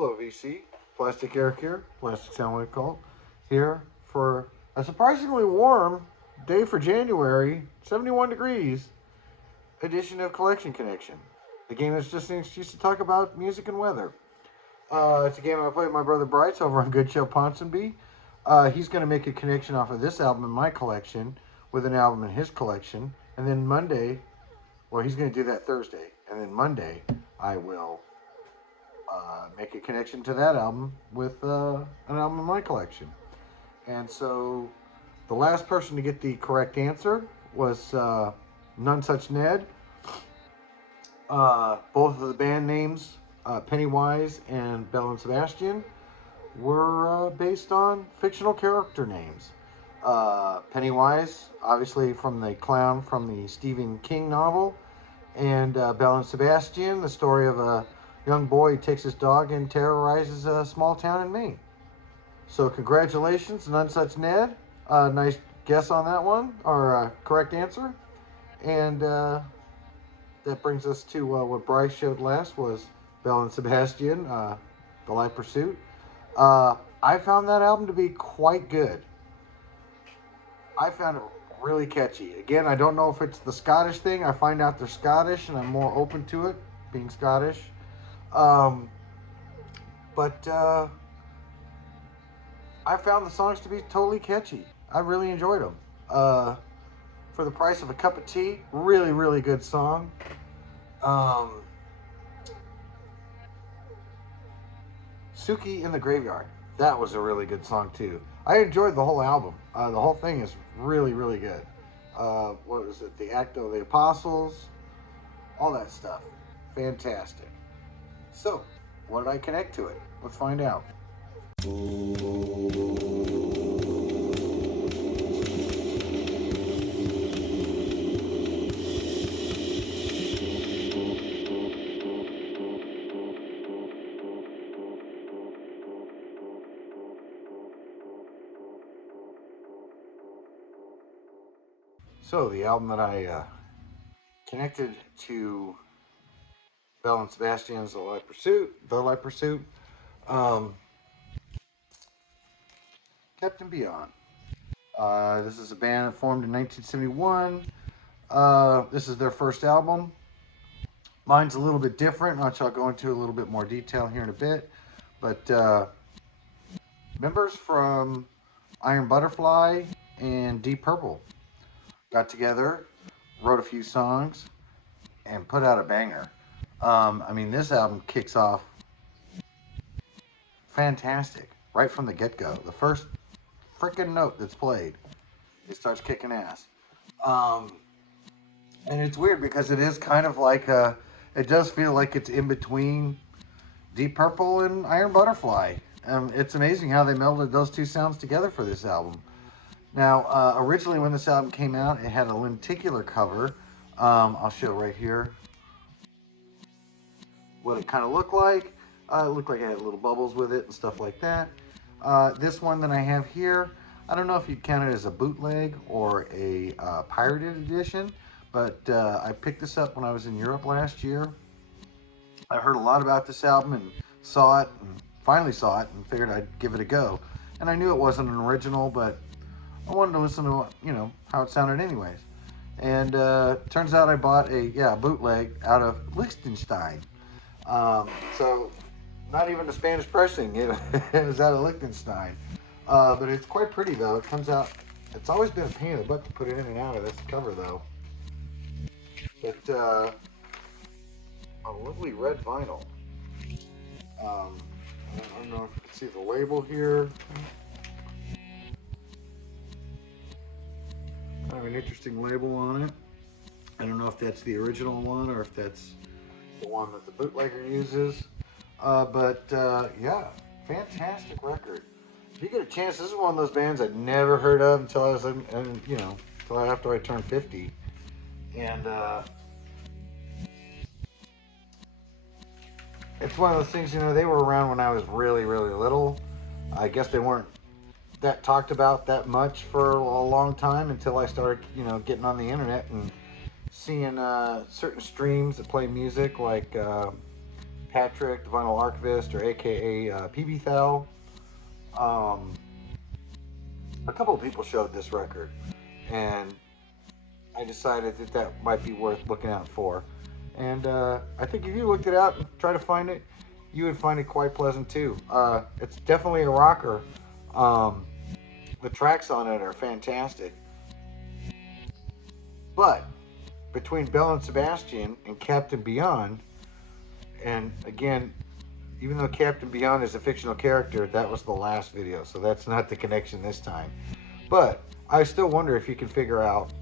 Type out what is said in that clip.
Hello, VC. Plastic Eric here, Plastic Sound Wave Call, here for a surprisingly warm day for January, 71 degrees, edition of Collection Connection. The game is just an excuse to talk about music and weather. It's a game I play with my brother Bryce over on Good Show Ponsonby. He's going to make a connection off of this album in my collection with an album in his collection. And then Monday, well, he's going to do that Thursday. And then Monday, I will make a connection to that album with an album in my collection. And so the last person to get the correct answer was Nonsuch Ned. Both of the band names, Pennywise and Belle and Sebastian, were based on fictional character names. Pennywise, obviously from the clown from the Stephen King novel, and Belle and Sebastian, the story of a young boy who takes his dog and terrorizes a small town in Maine. So congratulations, Nonsuch Ned. Nice guess on that one, or correct answer. And that brings us to what Bryce showed last was Belle and Sebastian, The Light Pursuit. I found that album to be quite good. I found it really catchy. Again, I don't know if it's the Scottish thing. I find out they're Scottish and I'm more open to it, being Scottish. But I found the songs to be totally catchy. I really enjoyed them. For the price of a cup of tea, really, really good song. Suki in the Graveyard. That was a really good song too. I enjoyed the whole album. The whole thing is really, really good. What was it? The Act of the Apostles. All that stuff. Fantastic. So, what did I connect to it? Let's find out. So, the album that I connected to Belle and Sebastian's The Light Pursuit, Captain Beyond. This is a band that formed in 1971. This is their first album. Mine's a little bit different, which I'll go into a little bit more detail here in a bit. But members from Iron Butterfly and Deep Purple got together, wrote a few songs, and put out a banger. I mean, this album kicks off fantastic right from the get-go. The first freaking note that's played, it starts kicking ass. And it's weird because it is kind of like it does feel like it's in between Deep Purple and Iron Butterfly. It's amazing how they melded those two sounds together for this album. Now, originally when this album came out, it had a lenticular cover. I'll show right here what it kind of looked like. It looked like it had little bubbles with it and stuff like that. This one that I have here, I don't know if you'd count it as a bootleg or a pirated edition, but I picked this up when I was in Europe last year. I heard a lot about this album and saw it, and finally saw it, and figured I'd give it a go. And I knew it wasn't an original, but I wanted to listen to, how it sounded anyways. And turns out I bought a bootleg out of Liechtenstein. So not even the Spanish pressing, it was out of Liechtenstein. But it's quite pretty though. It comes out, it's always been a pain in the butt to put it in and out of this cover though. But a lovely red vinyl. I don't know if you can see the label here. I have an interesting label on it. I don't know if that's the original one or if that's the one that the bootlegger uses. Yeah, fantastic record. If you get a chance, this is one of those bands I'd never heard of until I was until after I turned 50. And it's one of those things, they were around when I was really, really little. I guess they weren't that talked about that much for a long time until I started, getting on the internet and seeing certain streams that play music like Patrick, the Vinyl Archivist, or AKA PB Thal. A couple of people showed this record, and I decided that that might be worth looking out for. And I think if you looked it up and try to find it, you would find it quite pleasant too. It's definitely a rocker. The tracks on it are fantastic. But between Belle and Sebastian and Captain Beyond, and again, even though Captain Beyond is a fictional character, that was the last video, so that's not the connection this time. But I still wonder if you can figure out